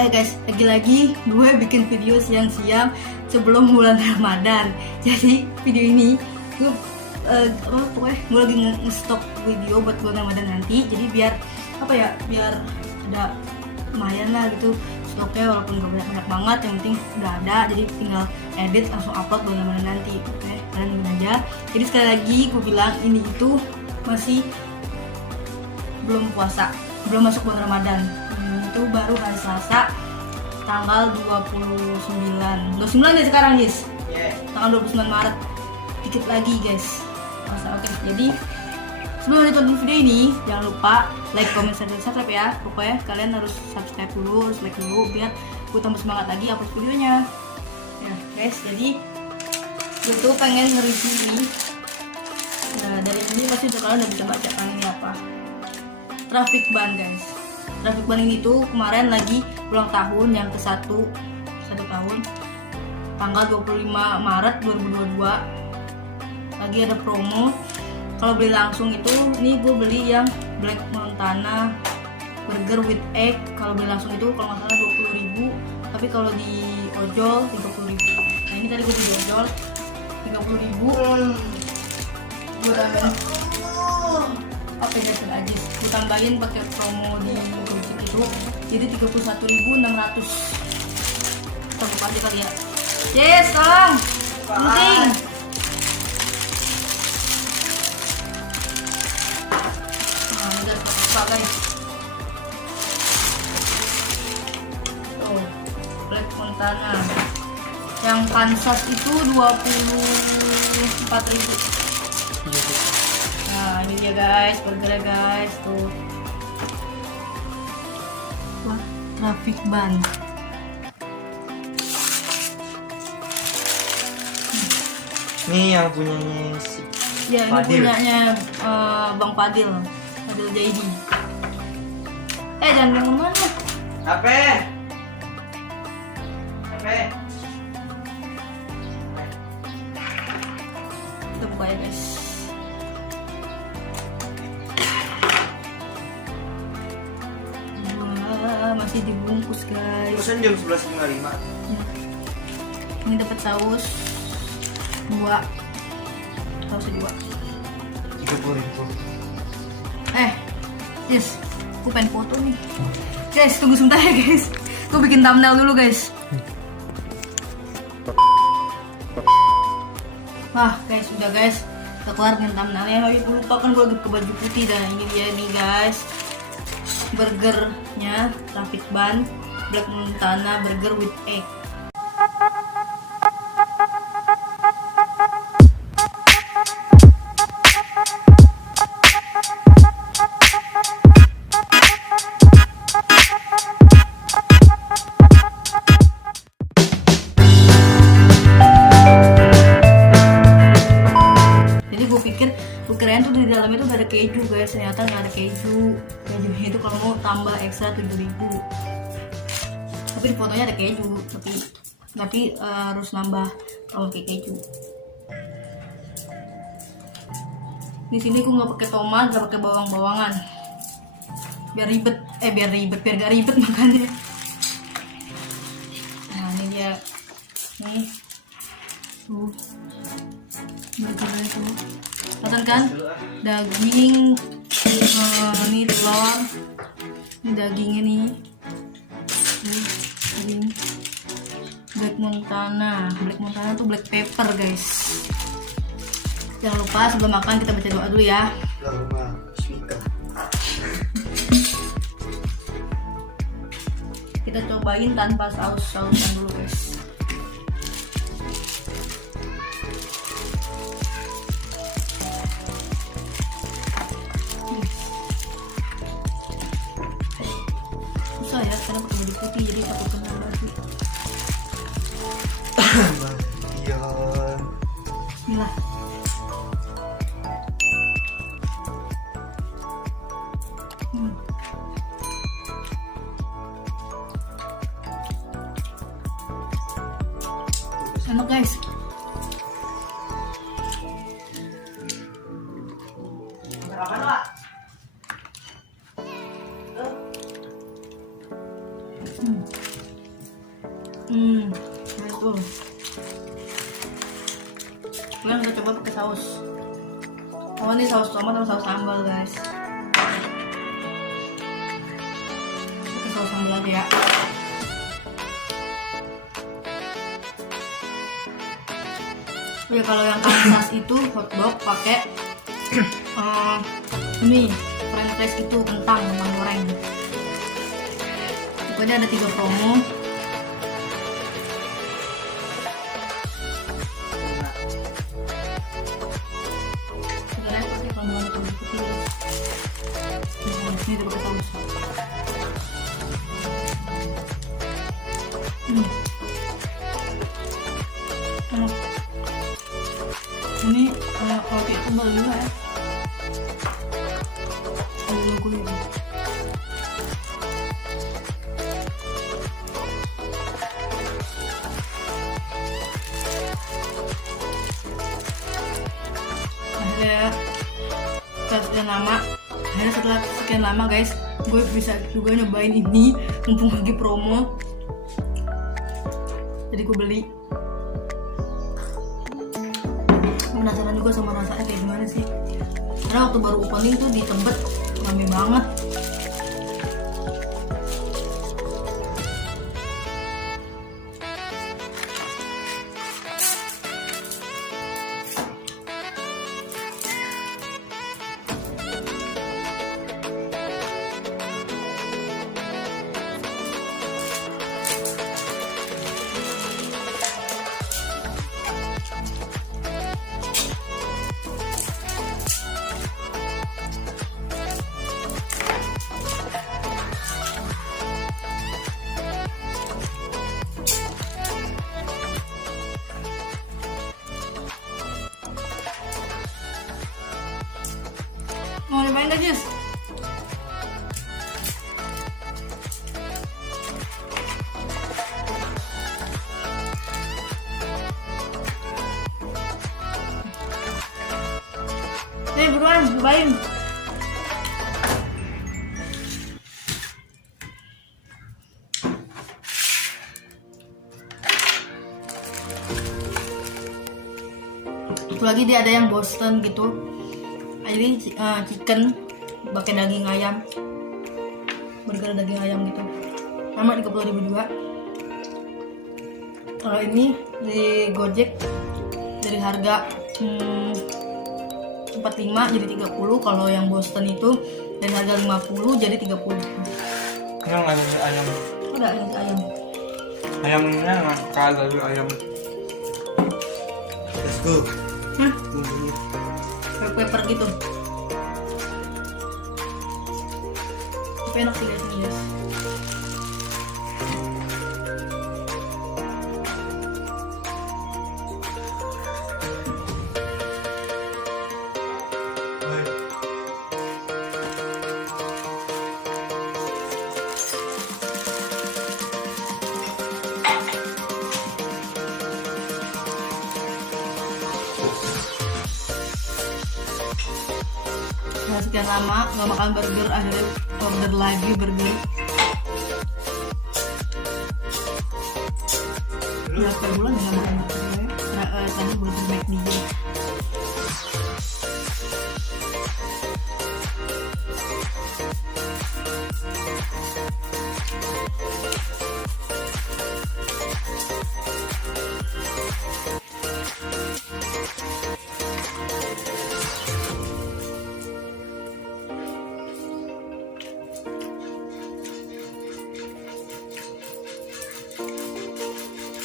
Oh ya guys, lagi-lagi gue bikin video siang-siang sebelum bulan Ramadan. Jadi video ini gue pokoknya gue lagi nge-stok video buat bulan Ramadan nanti. Jadi biar biar ada lumayan lah gitu stoknya, walaupun gak banyak banget, yang penting udah ada. Jadi tinggal edit langsung upload bulan Ramadan nanti. Oke, kalian nungguin aja. Jadi sekali lagi gue bilang ini itu masih belum puasa, belum masuk bulan Ramadan. Itu baru hari Selasa tanggal 29 guys sekarang guys. Tanggal 29 Maret, dikit lagi guys puasa. Oke, jadi sebelum ditonton video ini jangan lupa like, comment, share, dan subscribe ya. Pokoknya kalian harus subscribe dulu, harus like dulu biar gue tambah semangat lagi upload videonya ya guys. Jadi gue tuh pengen nge-review ini. Nah, dari ini pasti kalian udah bisa baca kan ini apa, traffic ban guys. Traffic ban ini tuh kemarin lagi ulang tahun yang ke-1 tahun, tanggal 25 Maret 2022. Lagi ada promo. Kalau beli langsung itu, ini gue beli yang Black Montana burger with egg. Kalau beli langsung itu kalau nggak salah 20.000, tapi kalau di ojol 30.000. Nah ini tadi gue di ojol 30.000. Gue tambahin apa ya aja, gue tambahin pakai promo di Gojek itu jadi 31.600. Kita buka aja kali ya. Yes, tolong penting. Nah ini udah buka guys. Tuh Black Montana yang Kansas itu 24.000. Nah ini dia guys, burgernya guys tuh. Wah, traffic ban. Ini yang punyanya si Ya, ini Fadil. punyanya Bang Fadil Jaidi. Jangan yang mana? Apa? Kita buka ya guys. Wah, masih dibungkus guys. Pesan jam 11.55. Ini dapat saus 2. Saus 2. 30.000. Yes, gue pengen foto nih. Guys, tunggu sebentar ya guys. Gue bikin thumbnail dulu guys. Wah guys, udah guys, udah kelar bikin thumbnailnya. Gue lupa kan gue lagi ke baju putih. Dan ini dia nih guys, burgernya traffic ban Black Montana burger with egg. Gue kirain tuh di dalamnya tuh gak ada keju guys, ternyata gak ada keju. Kejunya itu kalau mau tambah ekstra 7.000. Tapi di fotonya ada keju, tapi harus nambah kalau pakai keju. Di sini gue nggak pakai tomat, nggak pakai bawang-bawangan, biar gak ribet makannya. Nah ini dia, nih tuh, tuh. Kelihatan kan? Daging, ini telur, ini dagingnya nih. Daging Black Montana tuh black pepper guys. Jangan lupa sebelum makan kita baca doa dulu ya. Kita cobain tanpa saus-sausan dulu guys. Susah ya karena pakai baju putih, jadi takut kena baju. Iya. Bismillah. Enak guys. pakai saus. Oh ini saus tomat atau saus sambal guys. Pakai saus sambal aja ya. Ya kalau yang Kansas itu hotdog pakai ini french fries itu kentang goreng. Pokoknya ada 3 promo. Sekarang pakai kalau mau tomat putih. Ini udah pakai saus. Enak. Ini roti tebal juga ya. Logo ini. Akhirnya setelah sekian lama guys, gue bisa juga nyobain ini mumpung lagi promo. Jadi gue beli. Penasaran juga sama rasanya kayak gimana sih, karena waktu baru opening tuh di Tebet rame banget. Mau nyobain gak Jus? Buruan, cobain. Satu lagi dia ada yang Boston gitu. Jadi chicken pakai daging ayam, burger daging ayam gitu, sama 30.000 juga. Kalau ini di Gojek dari harga 45 jadi 30. Kalau yang Boston itu dari harga 50 jadi 30. Yang ada ayam. Ada ayam. Ayamnya kagak ada ayam. Let's go. Hah? Bumbunya. Pepper gitu. Tapi enak sih guys ini guys. Nah, sekian lama nggak makan burger, akhirnya order lagi burger. Berapa bulan nggak makan burger? Tadi burger McD.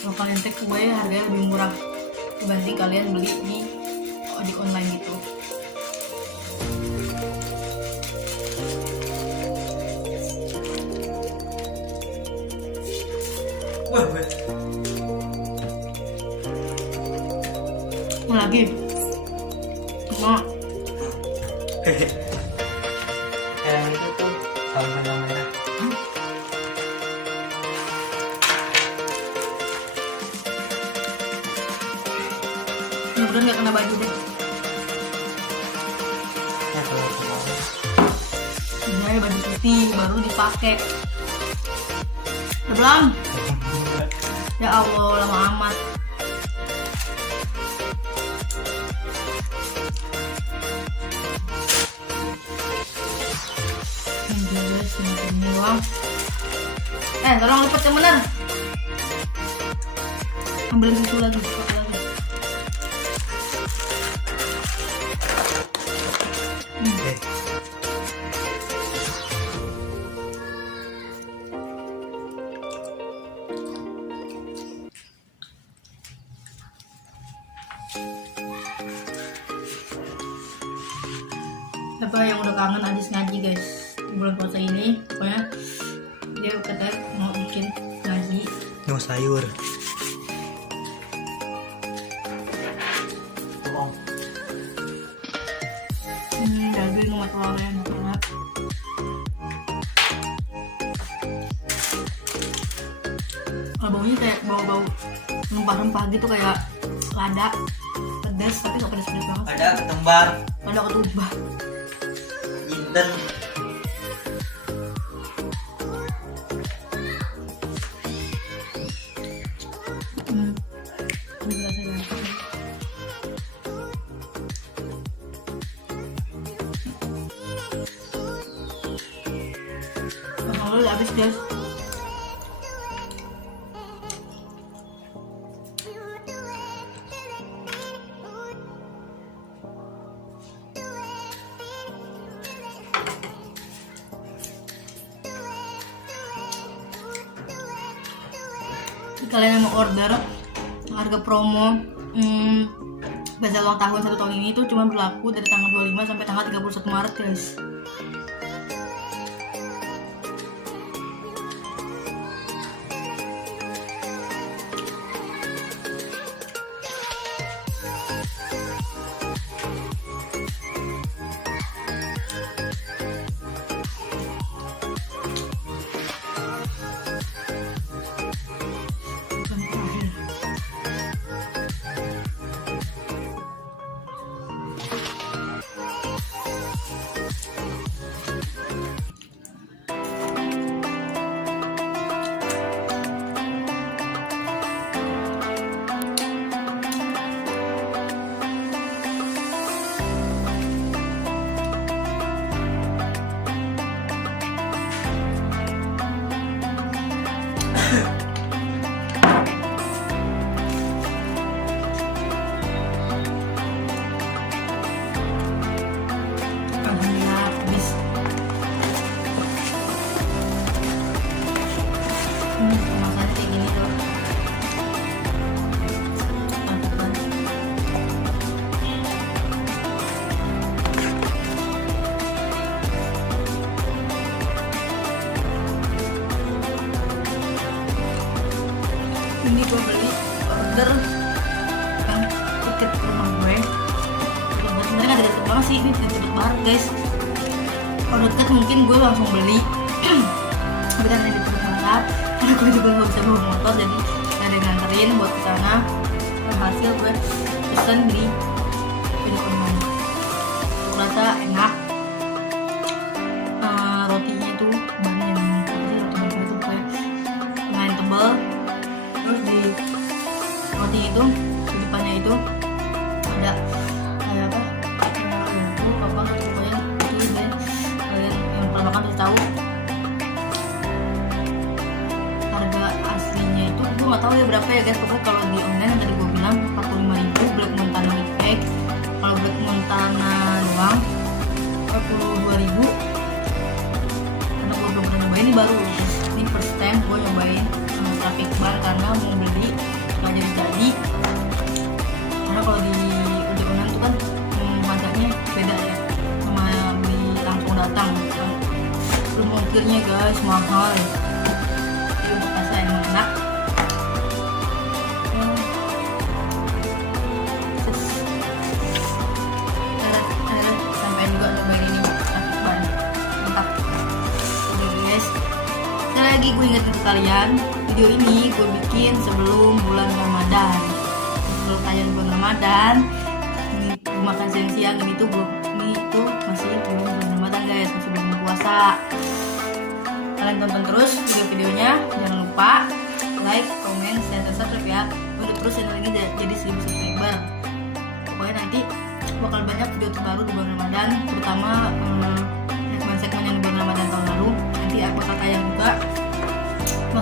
Kalau kalian take away harganya lebih murah dibanding kalian beli di online gitu. Wah, Mau lagi? Mau? yang itu tuh sama namanya. Mudah-mudahan nggak kena baju deh. Ini baju putih baru dipakai. Udah belum? Ya Allah, lama amat. Tolong lipat yang benar. Ambil itu lagi, satu lagi. Oke. Siapa yang udah kangen Adis ngaji guys bulan puasa ini, pokoknya dia katanya mau bikin ngaji. No sayur. Oh. Daging sama telurnya enak banget. Kalau baunya kayak bau-bau rempah-rempah gitu, kayak lada, pedas tapi gak pedas-pedas banget. Ada ketumbar, Lada ketumbar. jinten. Ini rasanya enak. Kalau udah habis guys. Kalian yang mau order harga promo spesial ulang tahun 1 tahun ini tuh cuma berlaku dari tanggal 25 sampai tanggal 31 Maret guys. Bukan terakhir. Alhamdulillah habis. Kemasannya kayak gini tuh. Mantap banget. Ini gue beli order yang deket rumah gue. Sebenarnya nggak deket banget sih, ini deket banget guys. Kalau deket mungkin gue langsung beli. Tapi kan ini deket banget, karena gue juga nggak bisa bawa motor, jadi nggak ada yang nganterin buat kesana. Hasil gue pesen di video online. Rasa enak. Rotinya tuh banyak yang roti itu kayak lumayan tebal. Terus di roti itu di depannya itu ada kayak apa, itu apa pokoknya itu deh. Kalian yang pernah makan pasti tahu harga aslinya itu gue nggak tahu ya berapa ya guys. Pokoknya kalau di online yang tadi gue bilang 45.000 Black Montana with egg. Kalau Black Montana doang 42.000. Karena gue belum pernah nyobain, ini baru guys. Ini first time gue nyobain traffic bar karena mau beli nggak jadi. Karena kalau di ojek online tuh kan harganya beda ya sama beli langsung datang. Belum ongkirnya guys mahal. Jadi untuk rasa emang enak. Sampai juga nyobain ini traffic bar mantap. Oke guys, sekali lagi gue ingetin ke kalian, video ini gue bikin sebelum bulan Ramadan. Sebelum kalian bulan Ramadan, ini makan siang-siang ini tuh masih belum bulan Ramadan guys, masih belum puasa. Kalian tonton terus video-videonya, jangan lupa like, comment, share, dan subscribe ya. Untuk terus channel ini jadi 1000 subscriber. Pokoknya nanti bakal banyak video terbaru di bulan Ramadan, terutama segmen-segmen yang di bulan Ramadan tahun lalu. Nanti aku bakal tayang juga.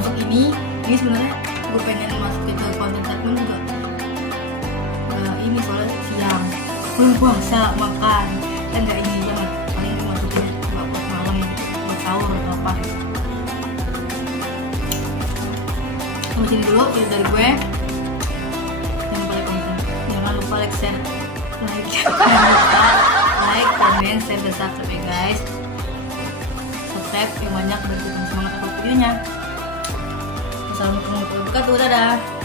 masuk ini sebenarnya gue pengen masukin ke konten statement juga ini soalnya siang belum puasa makan kan nggak ini banget, paling masukin buat malam buat sahur atau apa. Sampai sini dulu video dari gue. Jangan lupa like, share, comment, share, dan subscribe ya guys. Subscribe yang banyak biar kita semangat upload videonya. Assalamualaikum warahmatullahi wabarakatuh. Dadah.